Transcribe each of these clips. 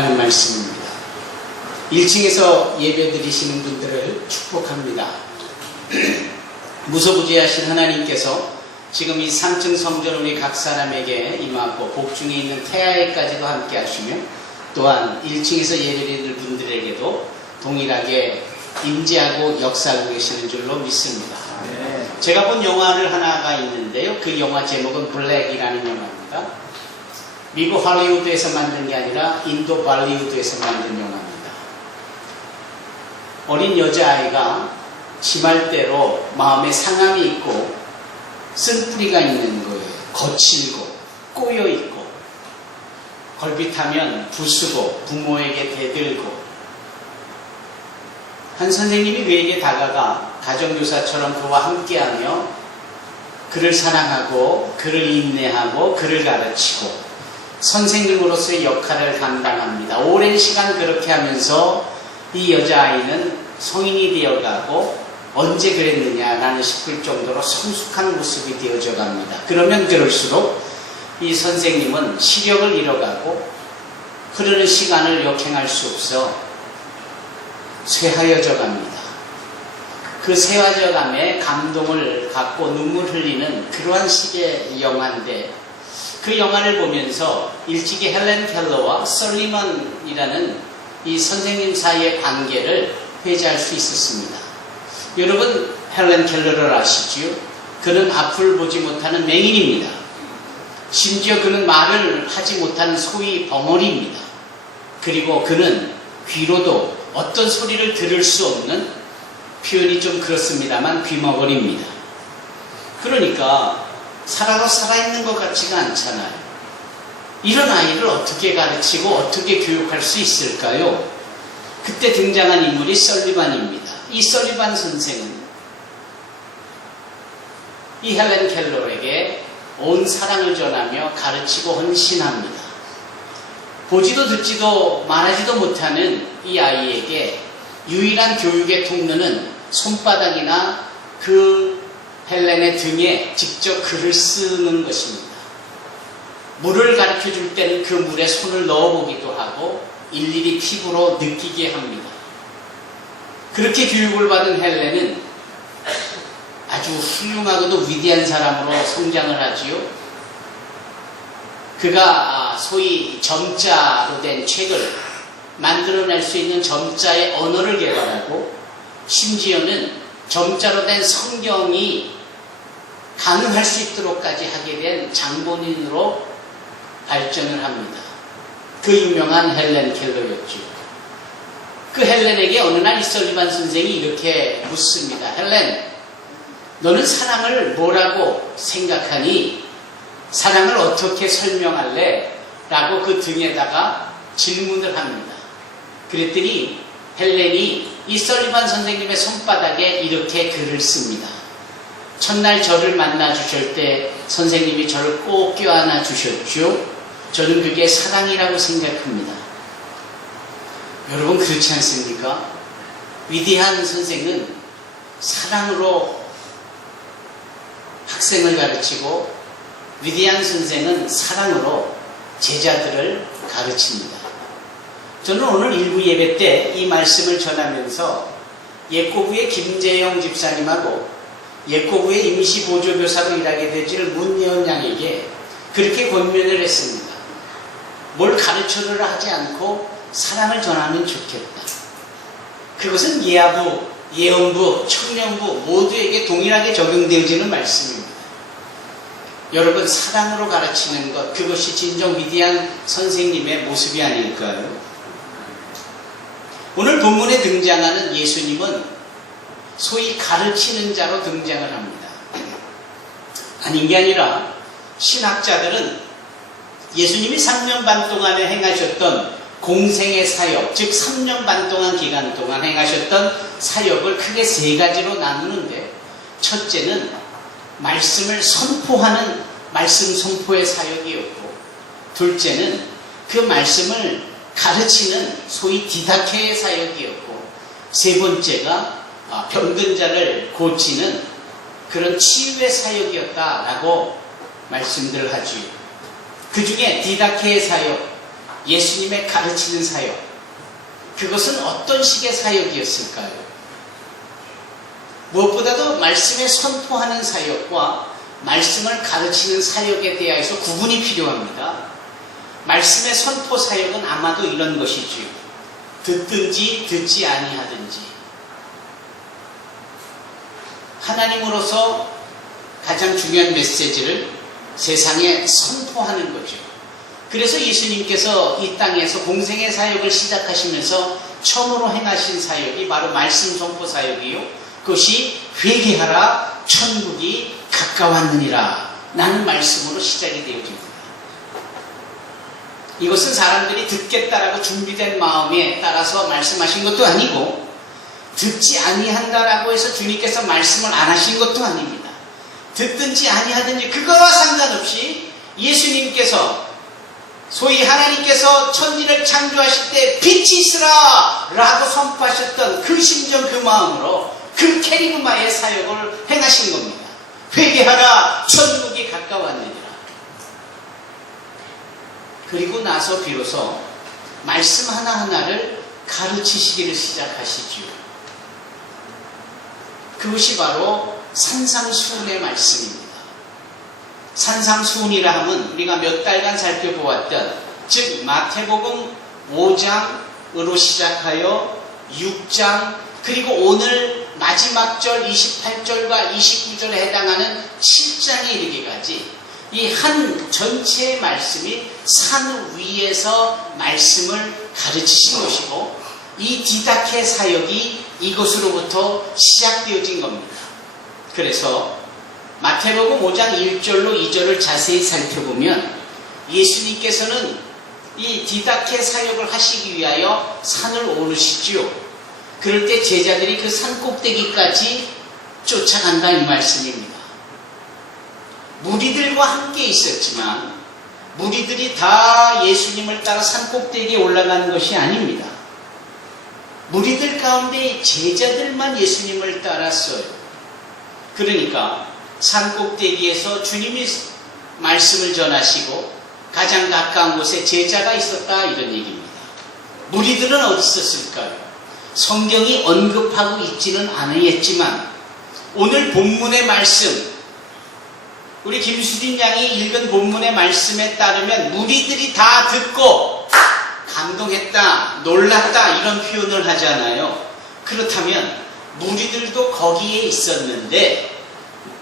라는 말씀입니다. 1층에서 예배 드리시는 분들을 축복합니다. 무소부지하신 하나님께서 지금 이 3층 성전 우리 각 사람에게 임하고 복중에 있는 태아에까지도 함께 하시며 또한 1층에서 예배드릴 분들에게도 동일하게 임재하고 역사하고 계시는 줄로 믿습니다. 제가 본 영화를 하나가 있는데요. 그 영화 제목은 블랙이라는 영화입니다. 미국 할리우드에서 만든 게 아니라 인도 발리우드에서 만든 영화입니다. 어린 여자아이가 지말대로 마음에 상함이 있고 쓴뿌리가 있는 거예요. 거칠고 꼬여있고 걸핏하면 부수고 부모에게 대들고 한 선생님이 그에게 다가가 가정교사처럼 그와 함께하며 그를 사랑하고 그를 인내하고 그를 가르치고 선생님으로서의 역할을 감당합니다. 오랜 시간 그렇게 하면서 이 여자아이는 성인이 되어가고 언제 그랬느냐라는 싶을 정도로 성숙한 모습이 되어져 갑니다. 그러면 그럴수록 이 선생님은 시력을 잃어가고 흐르는 시간을 역행할 수 없어 쇠하여져 갑니다. 그 쇠하여감에 감동을 갖고 눈물 흘리는 그러한 식의 영화인데 그 영화를 보면서 일찍이 헬렌 켈러와 설리먼이라는 이 선생님 사이의 관계를 회자할 수 있었습니다. 여러분 헬렌 켈러를 아시지요? 그는 앞을 보지 못하는 맹인입니다. 심지어 그는 말을 하지 못하는 소위 벙어리입니다. 그리고 그는 귀로도 어떤 소리를 들을 수 없는 표현이 좀 그렇습니다만 귀머거리입니다. 그러니까 살아있는 것 같지가 않잖아요. 이런 아이를 어떻게 가르치고 어떻게 교육할 수 있을까요? 그때 등장한 인물이 설리반입니다. 이 설리반 선생은 이 헬렌 켈러에게 온 사랑을 전하며 가르치고 헌신합니다. 보지도 듣지도 말하지도 못하는 이 아이에게 유일한 교육의 통로는 손바닥이나 그 헬렌의 등에 직접 글을 쓰는 것입니다. 물을 가르쳐 줄 때는 그 물에 손을 넣어보기도 하고 일일이 피부로 느끼게 합니다. 그렇게 교육을 받은 헬렌은 아주 훌륭하고도 위대한 사람으로 성장을 하지요. 그가 소위 점자로 된 책을 만들어낼 수 있는 점자의 언어를 개발하고 심지어는 점자로 된 성경이 가능할 수 있도록까지 하게 된 장본인으로 발전을 합니다. 그 유명한 헬렌 켈러였죠. 그 헬렌에게 어느 날 이 설리반 선생이 이렇게 묻습니다. 헬렌, 너는 사랑을 뭐라고 생각하니? 사랑을 어떻게 설명할래? 라고 그 등에다가 질문을 합니다. 그랬더니 헬렌이 이 설리반 선생님의 손바닥에 이렇게 글을 씁니다. 첫날 저를 만나 주실 때 선생님이 저를 꼭 껴안아 주셨죠. 저는 그게 사랑이라고 생각합니다. 여러분 그렇지 않습니까? 위대한 선생은 사랑으로 학생을 가르치고 위대한 선생은 사랑으로 제자들을 가르칩니다. 저는 오늘 일부 예배 때 이 말씀을 전하면서 예코부의 김재영 집사님하고 예코부의 임시보조교사로 일하게 되질 문예원 양에게 그렇게 권면을 했습니다. 뭘 가르쳐를 하지 않고 사랑을 전하면 좋겠다. 그것은 예하부, 예언부, 청년부 모두에게 동일하게 적용되어지는 말씀입니다. 여러분 사랑으로 가르치는 것, 그것이 진정 위대한 선생님의 모습이 아닐까요? 오늘 본문에 등장하는 예수님은 소위 가르치는 자로 등장을 합니다. 아닌 게 아니라 신학자들은 예수님이 3년 반 동안에 행하셨던 공생의 사역, 즉 3년 반 동안 기간 동안 행하셨던 사역을 크게 세 가지로 나누는데 첫째는 말씀을 선포하는 말씀 선포의 사역이었고 둘째는 그 말씀을 가르치는 소위 디다케의 사역이었고 세 번째가 병든 자를 고치는 그런 치유의 사역이었다라고 말씀들 하지요. 그 중에 디다케의 사역, 예수님의 가르치는 사역, 그것은 어떤 식의 사역이었을까요? 무엇보다도 말씀에 선포하는 사역과 말씀을 가르치는 사역에 대해서 구분이 필요합니다. 말씀의 선포 사역은 아마도 이런 것이지요. 듣든지 듣지 아니하든지 하나님으로서 가장 중요한 메시지를 세상에 선포하는 거죠. 그래서 예수님께서 이 땅에서 공생의 사역을 시작하시면서 처음으로 행하신 사역이 바로 말씀 선포 사역이요. 그것이 회개하라 천국이 가까웠느니라 라는 말씀으로 시작이 되어집니다. 이것은 사람들이 듣겠다라고 준비된 마음에 따라서 말씀하신 것도 아니고 듣지 아니한다라고 해서 주님께서 말씀을 안 하신 것도 아닙니다. 듣든지 아니하든지 그거와 상관없이 예수님께서 소위 하나님께서 천지를 창조하실 때 빛이 있으라 라고 선포하셨던 그 심정 그 마음으로 그 캐리그마의 사역을 행하신 겁니다. 회개하라 천국이 가까웠느니라. 그리고 나서 비로소 말씀 하나하나를 가르치시기를 시작하시지요. 그것이 바로 산상수훈의 말씀입니다. 산상수훈이라 하면 우리가 몇 달간 살펴보았던 즉 마태복음 5장으로 시작하여 6장 그리고 오늘 마지막 절 28절과 29절에 해당하는 7장에 이르기까지 이 한 전체의 말씀이 산 위에서 말씀을 가르치신 것이고 이 디다케 사역이 이것으로부터 시작되어진 겁니다. 그래서 마태복음 5장 1절로 2절을 자세히 살펴보면 예수님께서는 이 디다케 사역을 하시기 위하여 산을 오르시지요. 그럴 때 제자들이 그 산 꼭대기까지 쫓아간다 이 말씀입니다. 무리들과 함께 있었지만 무리들이 다 예수님을 따라 산 꼭대기에 올라가는 것이 아닙니다. 무리들 가운데 제자들만 예수님을 따랐어요. 그러니까 산 꼭대기에서 주님이 말씀을 전하시고 가장 가까운 곳에 제자가 있었다 이런 얘기입니다. 무리들은 어디 있었을까요? 성경이 언급하고 있지는 않았지만 오늘 본문의 말씀 우리 김수진 양이 읽은 본문의 말씀에 따르면 무리들이 다 듣고 감동했다, 놀랐다 이런 표현을 하잖아요. 그렇다면 무리들도 거기에 있었는데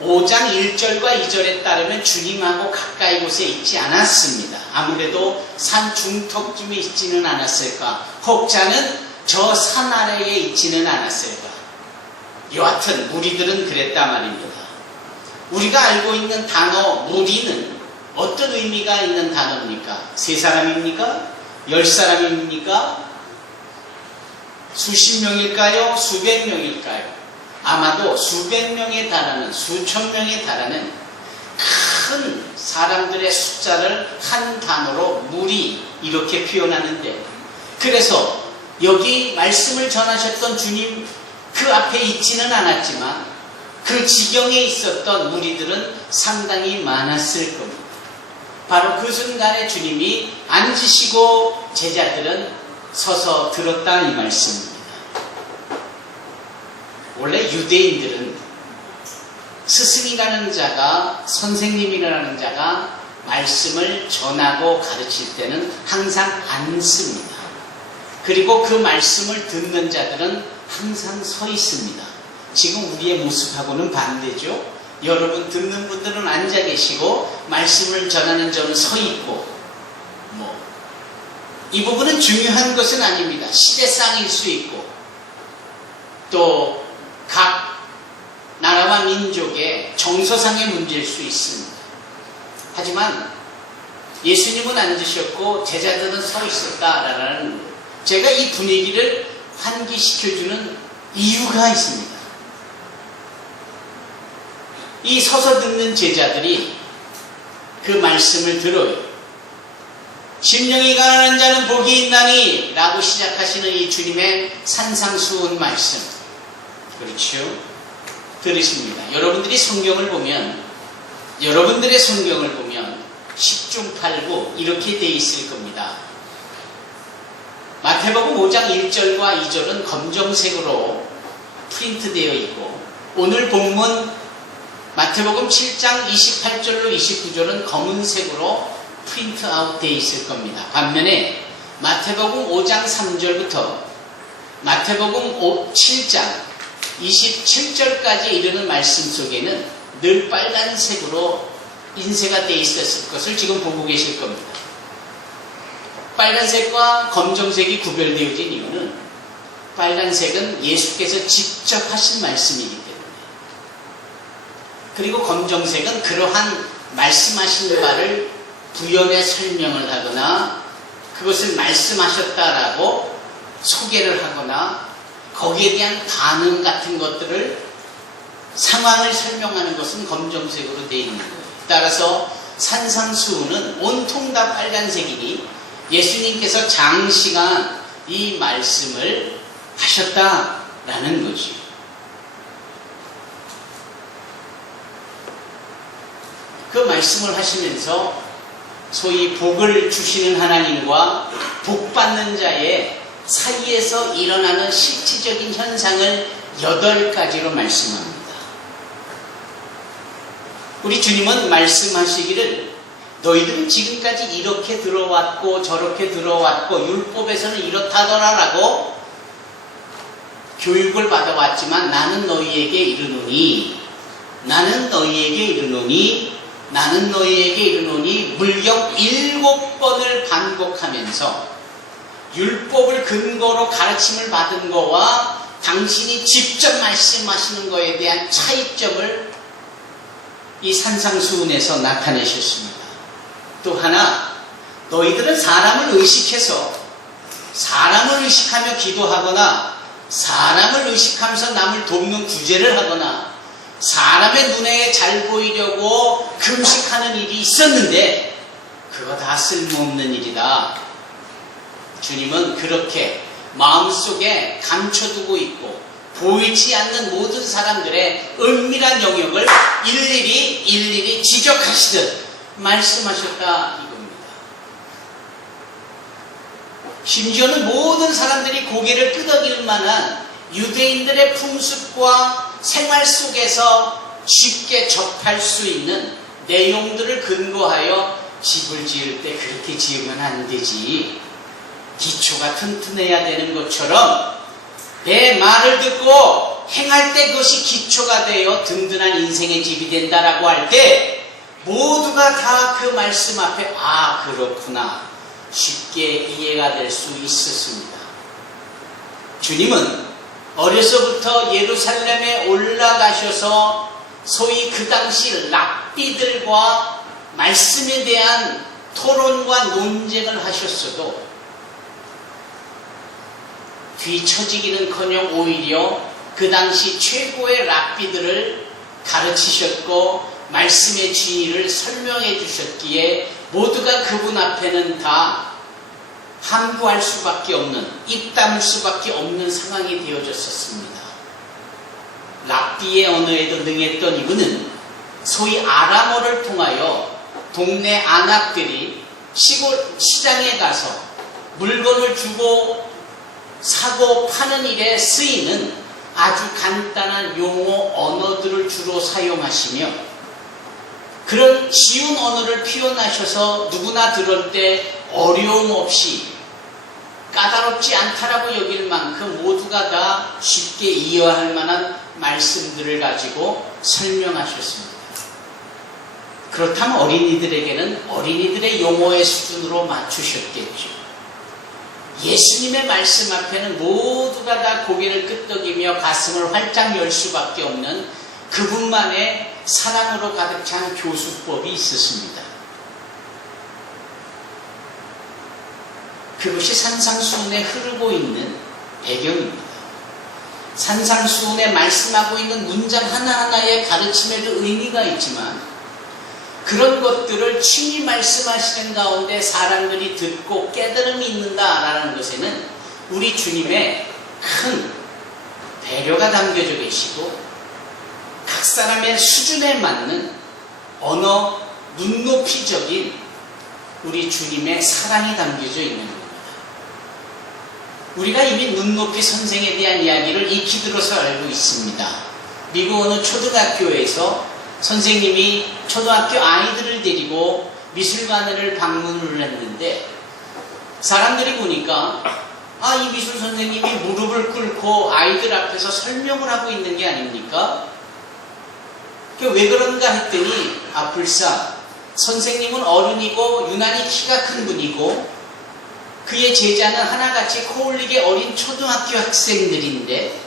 5장 1절과 2절에 따르면 주님하고 가까이 곳에 있지 않았습니다. 아무래도 산 중턱쯤에 있지는 않았을까? 혹자는 저 산 아래에 있지는 않았을까? 여하튼 무리들은 그랬단 말입니다. 우리가 알고 있는 단어 무리는 어떤 의미가 있는 단어입니까? 세 사람입니까? 10사람입니까? 수십 명일까요? 수백 명일까요? 아마도 수백 명에 달하는 수천 명에 달하는 큰 사람들의 숫자를 한 단어로 무리 이렇게 표현하는데 그래서 여기 말씀을 전하셨던 주님 그 앞에 있지는 않았지만 그 지경에 있었던 무리들은 상당히 많았을 겁니다. 바로 그 순간에 주님이 앉으시고 제자들은 서서 들었다 이 말씀입니다. 원래 유대인들은 스승이라는 자가 선생님이라는 자가 말씀을 전하고 가르칠 때는 항상 앉습니다. 그리고 그 말씀을 듣는 자들은 항상 서 있습니다. 지금 우리의 모습하고는 반대죠. 여러분 듣는 분들은 앉아 계시고 말씀을 전하는 저는 서 있고 이 부분은 중요한 것은 아닙니다. 시대상일 수 있고 또 각 나라와 민족의 정서상의 문제일 수 있습니다. 하지만 예수님은 앉으셨고 제자들은 서 있었다라는 제가 이 분위기를 환기시켜주는 이유가 있습니다. 이 서서 듣는 제자들이 그 말씀을 들어요. 심령이 가난한 자는 복이 있나니 라고 시작하시는 이 주님의 산상수훈 말씀. 그렇죠? 들으십니다. 여러분들의 성경을 보면 10중 8구 이렇게 되어 있을 겁니다. 마태복음 5장 1절과 2절은 검정색으로 프린트되어 있고, 오늘 본문 마태복음 7장 28절로 29절은 검은색으로 프린트 아웃 되어 있을 겁니다. 반면에 마태복음 5장 3절부터 마태복음 7장 27절까지 이르는 말씀 속에는 늘 빨간색으로 인쇄가 되어 있었을 것을 지금 보고 계실 겁니다. 빨간색과 검정색이 구별되어진 이유는 빨간색은 예수께서 직접 하신 말씀이기 때문에, 그리고 검정색은 그러한 말씀하신 바를 부연해 설명을 하거나 그것을 말씀하셨다라고 소개를 하거나 거기에 대한 반응 같은 것들을, 상황을 설명하는 것은 검정색으로 되어 있는 거예요. 따라서 산상수훈은 온통 다 빨간색이니 예수님께서 장시간 이 말씀을 하셨다라는 거지. 그 말씀을 하시면서 소위 복을 주시는 하나님과 복 받는 자의 사이에서 일어나는 실질적인 현상을 8가지로 말씀합니다. 우리 주님은 말씀하시기를 너희들은 지금까지 이렇게 들어왔고 저렇게 들어왔고 율법에서는 이렇다더라라고 교육을 받아왔지만 나는 너희에게 이르노니 물경 7번을 반복하면서 율법을 근거로 가르침을 받은 거와 당신이 직접 말씀하시는 거에 대한 차이점을 이 산상수훈에서 나타내셨습니다. 또 하나, 너희들은 사람을 의식하며 기도하거나 사람을 의식하면서 남을 돕는 구제를 하거나 사람의 눈에 잘 보이려고 금식하는 일이 있었는데 그거 다 쓸모없는 일이다. 주님은 그렇게 마음속에 감춰두고 있고 보이지 않는 모든 사람들의 은밀한 영역을 일일이 지적하시듯 말씀하셨다 이겁니다. 심지어는 모든 사람들이 고개를 끄덕일 만한 유대인들의 풍습과 생활 속에서 쉽게 접할 수 있는 내용들을 근거하여 집을 지을 때 그렇게 지으면 안 되지. 기초가 튼튼해야 되는 것처럼 내 말을 듣고 행할 때 그것이 기초가 되어 든든한 인생의 집이 된다라고 할 때 모두가 다 그 말씀 앞에 아 그렇구나 쉽게 이해가 될 수 있었습니다. 주님은 어려서부터 예루살렘에 올라가셔서 소위 그 당시 랍비들과 말씀에 대한 토론과 논쟁을 하셨어도 뒤처지기는커녕 오히려 그 당시 최고의 랍비들을 가르치셨고 말씀의 진리를 설명해 주셨기에 모두가 그분 앞에는 다 함구할 수밖에 없는, 입 다물 수밖에 없는 상황이 되어졌었습니다. 랍비의 언어에도 능했던 이분은 소위 아람어를 통하여 동네 안악들이 시장에 가서 물건을 주고 사고 파는 일에 쓰이는 아주 간단한 용어 언어들을 주로 사용하시며 그런 쉬운 언어를 표현하셔서 누구나 들을 때 어려움 없이 까다롭지 않다라고 여길 만큼 모두가 다 쉽게 이해할 만한 말씀들을 가지고 설명하셨습니다. 그렇다면 어린이들에게는 어린이들의 용어의 수준으로 맞추셨겠죠. 예수님의 말씀 앞에는 모두가 다 고개를 끄덕이며 가슴을 활짝 열 수밖에 없는 그분만의 사랑으로 가득 찬 교수법이 있었습니다. 그것이 산상수훈에 흐르고 있는 배경입니다. 산상수훈에 말씀하고 있는 문장 하나하나의 가르침에도 의미가 있지만 그런 것들을 친히 말씀하시는 가운데 사람들이 듣고 깨달음이 있는다라는 것에는 우리 주님의 큰 배려가 담겨져 계시고 각 사람의 수준에 맞는 언어 눈높이적인 우리 주님의 사랑이 담겨져 있는 겁니다. 우리가 이미 눈높이 선생에 대한 이야기를 익히 들어서 알고 있습니다. 미국 어느 초등학교에서 선생님이 초등학교 아이들을 데리고 미술관을 방문을 했는데 사람들이 보니까 이 미술 선생님이 무릎을 꿇고 아이들 앞에서 설명을 하고 있는 게 아닙니까? 왜 그런가 했더니 불사 선생님은 어른이고 유난히 키가 큰 분이고 그의 제자는 하나같이 코올리게 어린 초등학교 학생들인데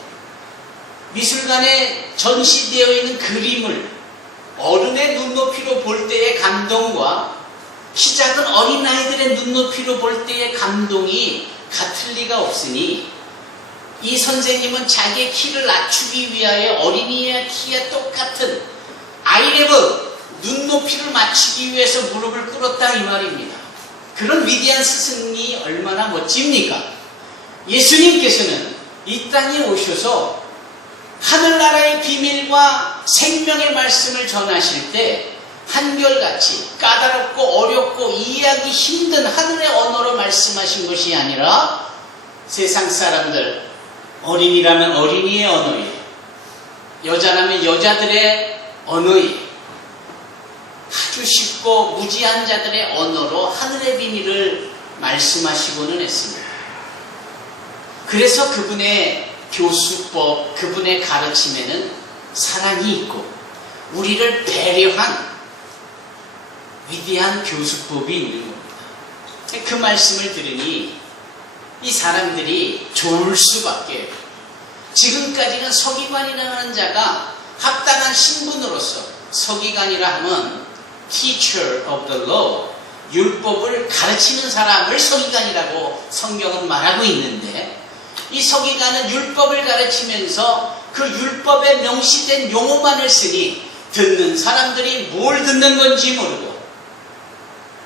미술관에 전시되어 있는 그림을 어른의 눈높이로 볼 때의 감동과 키 작은 어린아이들의 눈높이로 볼 때의 감동이 같을 리가 없으니 이 선생님은 자기의 키를 낮추기 위하여 어린이의 키와 똑같은 아이레벨 눈높이를 맞추기 위해서 무릎을 꿇었다 이 말입니다. 그런 위대한 스승이 얼마나 멋집니까? 예수님께서는 이 땅에 오셔서 하늘나라의 비밀과 생명의 말씀을 전하실 때 한결같이 까다롭고 어렵고 이해하기 힘든 하늘의 언어로 말씀하신 것이 아니라 세상 사람들, 어린이라면 어린이의 언어에, 여자라면 여자들의 언어에 아주 쉽고 무지한 자들의 언어로 하늘의 비밀을 말씀하시고는 했습니다. 그래서 그분의 교수법, 그분의 가르침에는 사랑이 있고 우리를 배려한 위대한 교수법이 있는 겁니다. 그 말씀을 들으니 이 사람들이 좋을 수밖에. 지금까지는 서기관이라는 자가 합당한 신분으로서 서기관이라 하면 teacher of the law, 율법을 가르치는 사람을 서기관이라고 성경은 말하고 있는데 이 서기관은 율법을 가르치면서 그 율법에 명시된 용어만을 쓰니 듣는 사람들이 뭘 듣는 건지 모르고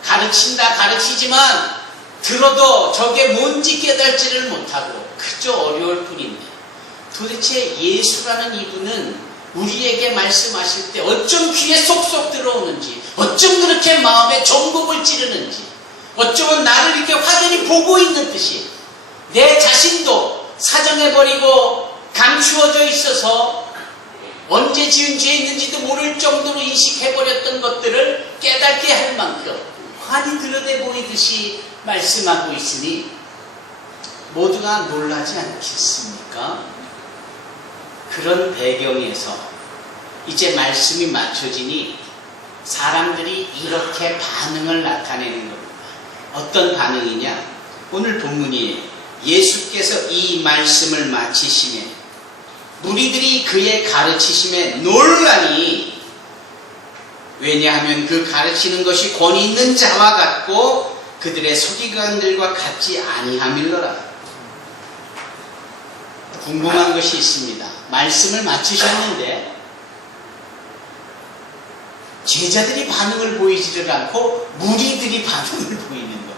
가르친다 가르치지만 들어도 저게 뭔지 깨달지를 못하고 그저 어려울 뿐인데 도대체 예수라는 이분은 우리에게 말씀하실 때 어쩜 귀에 쏙쏙 들어오는지 어쩜 그렇게 마음에 전곡을 찌르는지 어쩌면 나를 이렇게 확연히 보고 있는 듯이 내 자신도 사정해버리고 감추어져 있어서 언제 지은 죄였는지도 모를 정도로 인식해버렸던 것들을 깨닫게 할 만큼 환히 드러내 보이듯이 말씀하고 있으니 모두가 놀라지 않겠습니까? 그런 배경에서 이제 말씀이 맞춰지니 사람들이 이렇게 반응을 나타내는 겁니다. 어떤 반응이냐? 오늘 본문이 예수께서 이 말씀을 마치시매 무리들이 그의 가르치심에 놀라니 왜냐하면 그 가르치는 것이 권위 있는 자와 같고 그들의 서기관들과 같지 아니함일러라. 궁금한 것이 있습니다. 말씀을 마치셨는데 제자들이 반응을 보이지를 않고 무리들이 반응을 보이는 겁니다.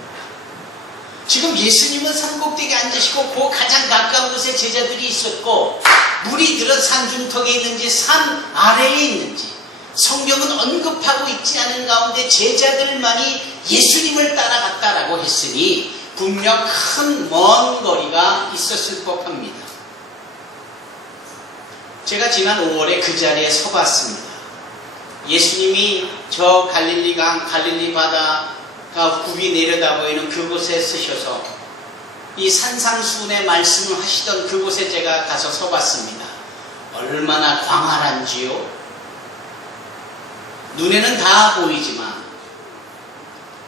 지금 예수님은 산꼭대기에 앉으시고 그 가장 가까운 곳에 제자들이 있었고 무리들은 산중턱에 있는지 산 아래에 있는지 성경은 언급하고 있지 않은 가운데 제자들만이 예수님을 따라갔다라고 했으니 분명 큰 먼 거리가 있었을 법합니다. 제가 지난 5월에 그 자리에 서봤습니다. 예수님이 저 갈릴리강, 갈릴리 바다가 굽이 내려다 보이는 그곳에 쓰셔서 이 산상수훈의 말씀을 하시던 그곳에 제가 가서 서봤습니다. 얼마나 광활한지요. 눈에는 다 보이지만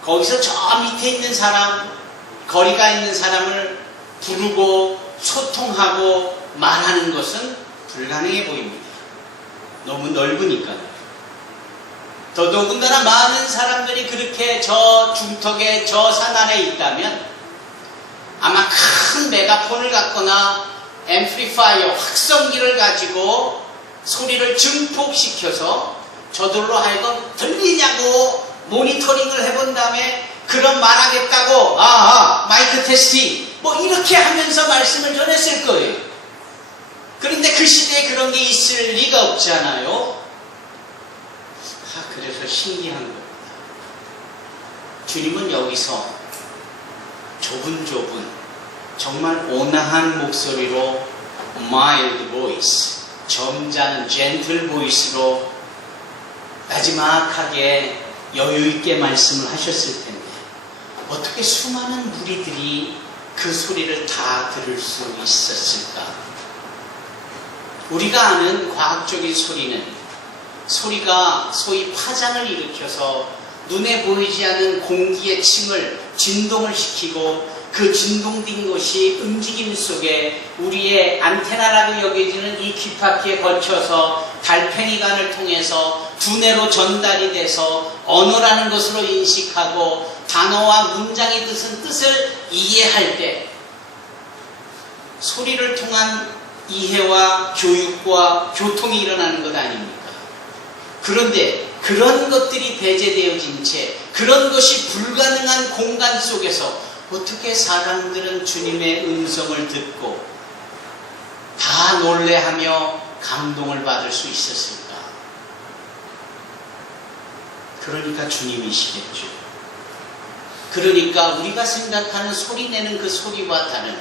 거기서 저 밑에 있는 사람, 거리가 있는 사람을 부르고 소통하고 말하는 것은 불가능해 보입니다. 너무 넓으니까요. 더더군다나 많은 사람들이 그렇게 저 중턱에 저 산 아래에 있다면 아마 큰 메가폰을 갖거나 앰플리파이어 확성기를 가지고 소리를 증폭시켜서 저들로 하여금 들리냐고 모니터링을 해본 다음에 그럼 말하겠다고 마이크 테스팅 뭐 이렇게 하면서 말씀을 전했을 거예요. 그런데 그 시대에 그런 게 있을 리가 없잖아요. 그래서 신기한 겁니다. 주님은 여기서 좁은 정말 온화한 목소리로 mild voice, 점잖은 gentle voice로 나지막하게 여유있게 말씀을 하셨을 텐데 어떻게 수많은 무리들이 그 소리를 다 들을 수 있었을까? 우리가 아는 과학적인 소리가 소위 파장을 일으켜서 눈에 보이지 않는 공기의 층을 진동을 시키고 그 진동된 것이 움직임 속에 우리의 안테나라고 여겨지는 이 귓바퀴에 거쳐서 달팽이관을 통해서 두뇌로 전달이 돼서 언어라는 것으로 인식하고 단어와 문장의 뜻을 이해할 때 소리를 통한 이해와 교육과 교통이 일어나는 것 아닙니까? 그런데 그런 것들이 배제되어진 채 그런 것이 불가능한 공간 속에서 어떻게 사람들은 주님의 음성을 듣고 다 놀래하며 감동을 받을 수 있었을까? 그러니까 주님이시겠죠. 그러니까 우리가 생각하는 소리내는 그 소리와 다른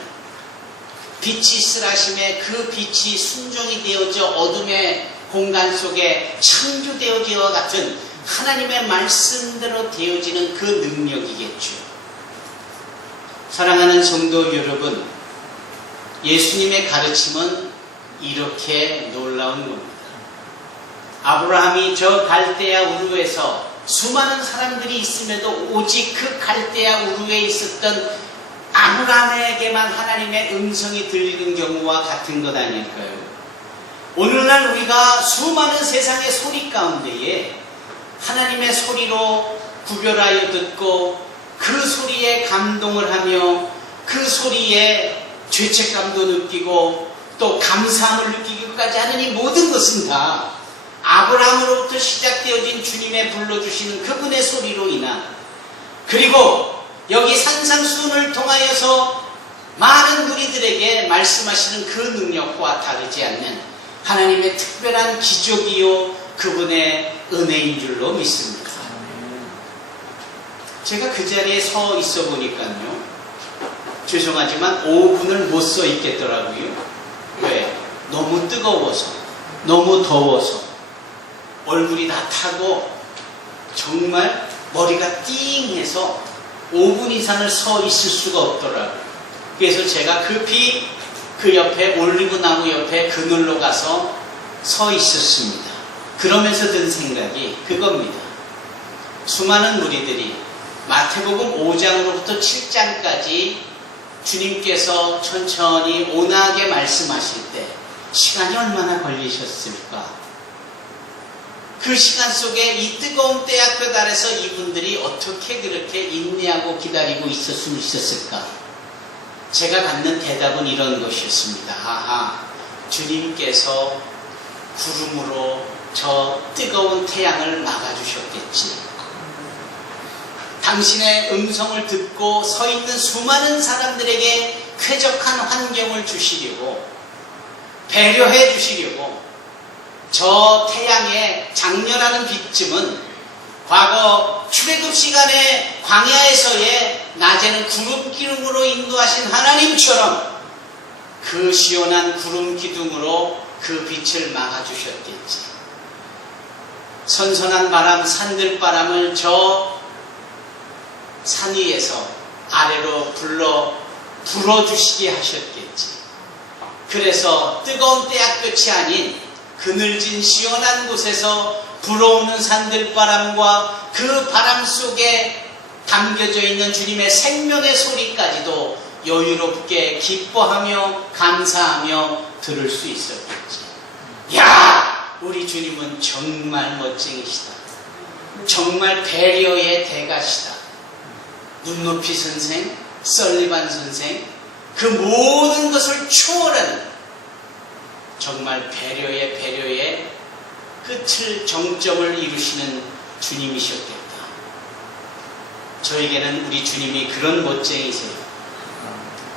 빛이 쓰라심에 그 빛이 순종이 되어져 어둠의 공간 속에 창조되어지와 같은 하나님의 말씀대로 되어지는 그 능력이겠죠. 사랑하는 성도 여러분, 예수님의 가르침은 이렇게 놀라운 겁니다. 아브라함이 저 갈대아 우르에서 수많은 사람들이 있음에도 오직 그 갈대아 우르에 있었던 아브라함에게만 하나님의 음성이 들리는 경우와 같은 것 아닐까요? 오늘날 우리가 수많은 세상의 소리 가운데에 하나님의 소리로 구별하여 듣고 그 소리에 감동을 하며 그 소리에 죄책감도 느끼고 또 감사함을 느끼기까지 하는 이 모든 것은 다 아브라함으로부터 시작되어진 주님의 불러주시는 그분의 소리로 인한 그리고 여기 산상수훈을 통하여서 많은 무리들에게 말씀하시는 그 능력과 다르지 않는 하나님의 특별한 기적이요 그분의 은혜인 줄로 믿습니다. 제가 그 자리에 서 있어 보니까요. 죄송하지만 5분을 못 서 있겠더라고요. 왜? 너무 뜨거워서, 너무 더워서, 얼굴이 다 타고 정말 머리가 띵해서 5분 이상을 서 있을 수가 없더라고요. 그래서 제가 급히 그 옆에 올리브나무 옆에 그늘로 가서 서 있었습니다. 그러면서 든 생각이 그겁니다. 수많은 무리들이 마태복음 5장으로부터 7장까지 주님께서 천천히 온화하게 말씀하실 때 시간이 얼마나 걸리셨을까? 그 시간 속에 이 뜨거운 때약볕 아래서 이분들이 어떻게 그렇게 인내하고 기다리고 있을 수 있었을까? 제가 갖는 대답은 이런 것이었습니다. 아하, 주님께서 구름으로 저 뜨거운 태양을 막아주셨겠지. 당신의 음성을 듣고 서 있는 수많은 사람들에게 쾌적한 환경을 주시려고, 배려해 주시려고 저 태양의 장렬하는 빛쯤은 과거 출애굽 시간에 광야에서의 낮에는 구름 기둥으로 인도하신 하나님처럼 그 시원한 구름 기둥으로 그 빛을 막아주셨겠지. 선선한 바람, 산들바람을 저 산 위에서 아래로 불어주시게 하셨겠지. 그래서 뜨거운 때약볕이 아닌 그늘진 시원한 곳에서 불어오는 산들바람과 그 바람 속에 담겨져 있는 주님의 생명의 소리까지도 여유롭게 기뻐하며 감사하며 들을 수 있었겠지. 야! 우리 주님은 정말 멋쟁이시다. 정말 배려의 대가시다. 눈높이 선생, 설리반 선생, 그 모든 것을 초월한 정말 배려의 끝을 정점을 이루시는 주님이셨겠다. 저에게는 우리 주님이 그런 멋쟁이세요.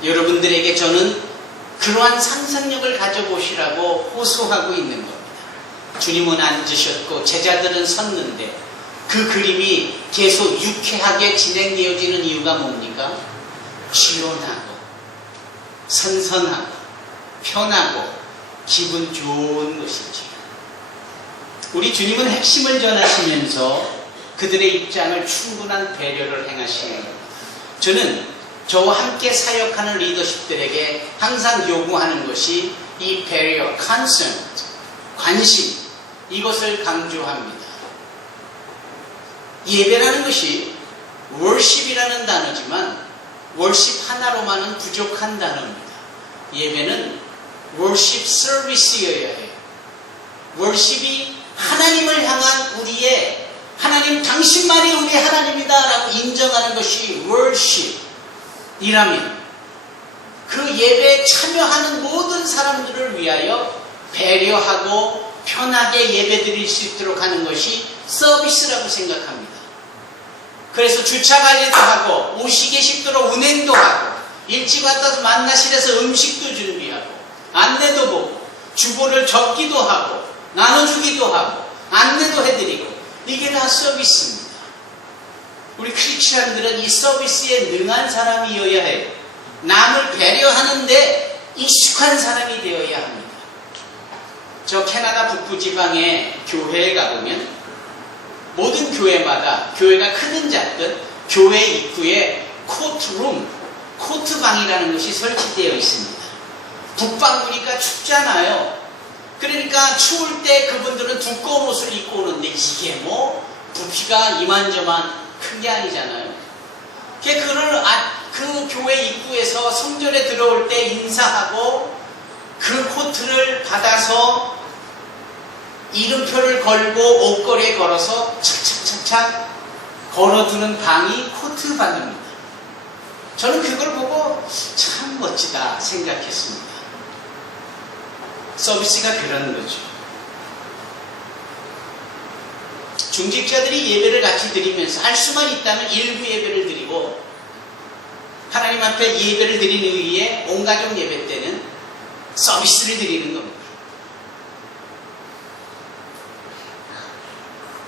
여러분들에게 저는 그러한 상상력을 가져보시라고 호소하고 있는 겁니다. 주님은 앉으셨고 제자들은 섰는데 그 그림이 계속 유쾌하게 진행되어지는 이유가 뭡니까? 시원하고 선선하고 편하고 기분 좋은 것이지. 우리 주님은 핵심을 전하시면서 그들의 입장을 충분한 배려를 행하시는 겁니다. 저는 저와 함께 사역하는 리더십들에게 항상 요구하는 것이 이 배려, concern, 관심, 이것을 강조합니다. 예배라는 것이 worship이라는 단어지만 worship 하나로만은 부족한 단어입니다. 예배는 worship service여야 해요. worship이 하나님을 향한 우리의 하나님 당신만이 우리 하나님이다 라고 인정하는 것이 worship이라면 그 예배에 참여하는 모든 사람들을 위하여 배려하고 편하게 예배 드릴 수 있도록 하는 것이 서비스라고 생각합니다. 그래서 주차 관리도 하고 오시게 쉽도록 운행도 하고 일찍 왔다서 만나실에서 음식도 준비하고 안내도 보고 주보를 적기도 하고 나눠주기도 하고 안내도 해드리고 이게 다 서비스입니다. 우리 크리스찬들은 이 서비스에 능한 사람이어야 해요. 남을 배려하는데 익숙한 사람이 되어야 합니다. 저 캐나다 북부지방의 교회에 가보면 모든 교회마다 교회가 크든 작든 교회 입구에 코트룸, 코트방이라는 것이 설치되어 있습니다. 북방구니까 춥잖아요. 그러니까 추울 때 그분들은 두꺼운 옷을 입고 오는데 이게 뭐 부피가 이만저만 큰 게 아니잖아요. 그 교회 입구에서 성전에 들어올 때 인사하고 그 코트를 받아서 이름표를 걸고 옷걸이에 걸어서 착착착착 걸어두는 방이 코트방입니다. 저는 그걸 보고 참 멋지다 생각했습니다. 서비스가 그런 거죠. 중직자들이 예배를 같이 드리면서 할 수만 있다면 일부 예배를 드리고 하나님 앞에 예배를 드리는 의에 온가족 예배 때는 서비스를 드리는 겁니다.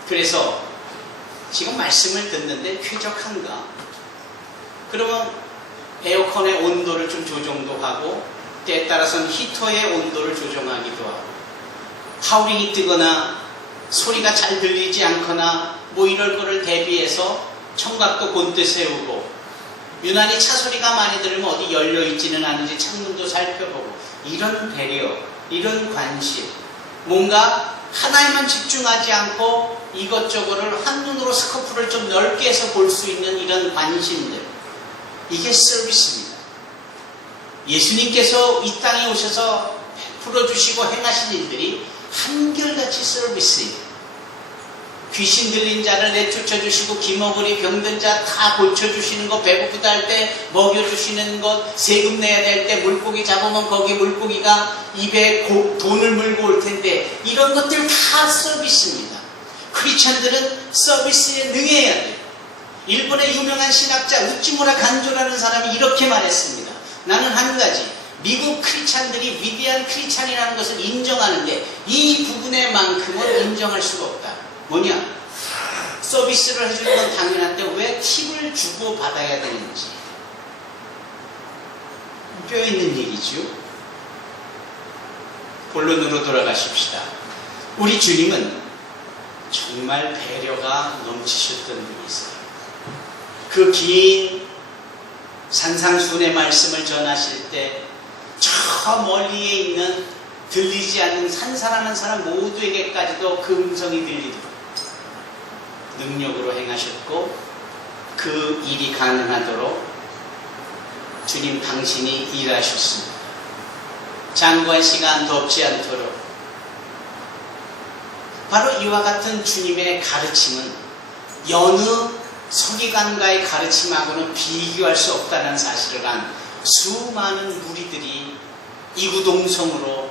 그래서 지금 말씀을 듣는데 쾌적한가? 그러면 에어컨의 온도를 좀 조정도 하고 때에 따라서는 히터의 온도를 조정하기도 하고 하우링이 뜨거나 소리가 잘 들리지 않거나 뭐 이럴 거를 대비해서 청각도 곤대 세우고 유난히 차 소리가 많이 들으면 어디 열려있지는 않은지 창문도 살펴보고 이런 배려, 이런 관심 뭔가 하나에만 집중하지 않고 이것저것을 한눈으로 스코프를 좀 넓게 해서 볼 수 있는 이런 관심들 이게 서비스입니다. 예수님께서 이 땅에 오셔서 풀어주시고 행하신 일들이 한결같이 서비스예요. 귀신 들린 자를 내쫓아주시고 기머거리 병든 자 다 고쳐주시는 것, 배고프다 할 때 먹여주시는 것, 세금 내야 될 때 물고기 잡으면 거기 물고기가 입에 돈을 물고 올 텐데 이런 것들 다 서비스입니다. 크리스찬들은 서비스에 능해야 돼요. 일본의 유명한 신학자 우찌무라 간조라는 사람이 이렇게 말했습니다. 나는 한 가지 미국 크리스찬들이 위대한 크리스찬이라는 것을 인정하는데 이 부분에만큼은 인정할 수가 없다. 뭐냐? 서비스를 해주는 건 당연한데 왜 팁을 주고 받아야 되는지 뼈있는 얘기죠. 본론으로 돌아가십시다. 우리 주님은 정말 배려가 넘치셨던 분이세요. 그 긴 산상수훈의 말씀을 전하실 때 저 멀리에 있는 들리지 않는 한 사람 한 사람 모두에게까지도 그 음성이 들리도록 능력으로 행하셨고 그 일이 가능하도록 주님 당신이 일하셨습니다. 장관 시간 덥지 않도록 바로 이와 같은 주님의 가르침은 여느 서기관과의 가르침하고는 비교할 수 없다는 사실을 안 수많은 무리들이 이구동성으로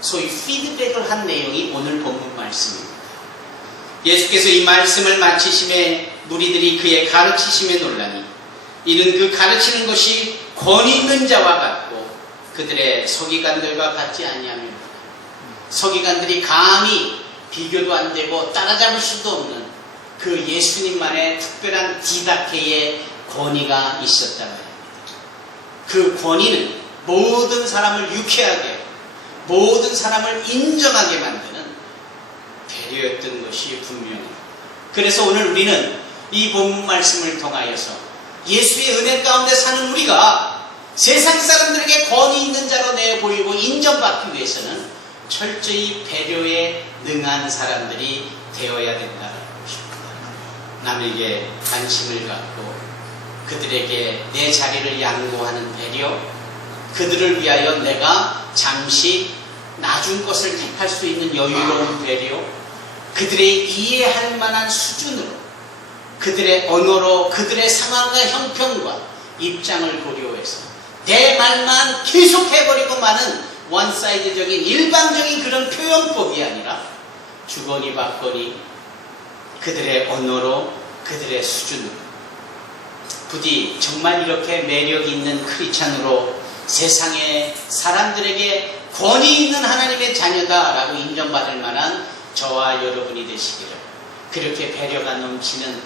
소위 피드백을 한 내용이 오늘 본문 말씀입니다. 예수께서 이 말씀을 마치심에 무리들이 그의 가르치심에 놀라니 이는 그 가르치는 것이 권위 있는 자와 같고 그들의 서기관들과 같지 아니하며 서기관들이 감히 비교도 안 되고 따라잡을 수도 없는 그 예수님만의 특별한 디다케의 권위가 있었다고 합니다. 그 권위는 모든 사람을 유쾌하게, 모든 사람을 인정하게 만드는 배려였던 것이 분명해요. 그래서 오늘 우리는 이 본문 말씀을 통하여서 예수의 은혜 가운데 사는 우리가 세상 사람들에게 권위 있는 자로 내어 보이고 인정받기 위해서는 철저히 배려에 능한 사람들이 되어야 된다는 것입니다. 남에게 관심을 갖고 그들에게 내 자리를 양보하는 배려, 그들을 위하여 내가 잠시 나중 것을 택할 수 있는 여유로운 배려, 그들의 이해할 만한 수준으로, 그들의 언어로 그들의 상황과 형편과 입장을 고려해서 내 말만 계속해버리고 마는 원사이드적인 일방적인 그런 표현법이 아니라 주거니 받거니 그들의 언어로 그들의 수준으로 부디 정말 이렇게 매력 있는 크리스찬으로 세상의 사람들에게 권위 있는 하나님의 자녀다라고 인정받을 만한 저와 여러분이 되시기를, 그렇게 배려가 넘치는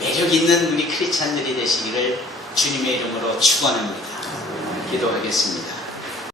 매력 있는 우리 크리스찬들이 되시기를 주님의 이름으로 축원합니다. 기도하겠습니다.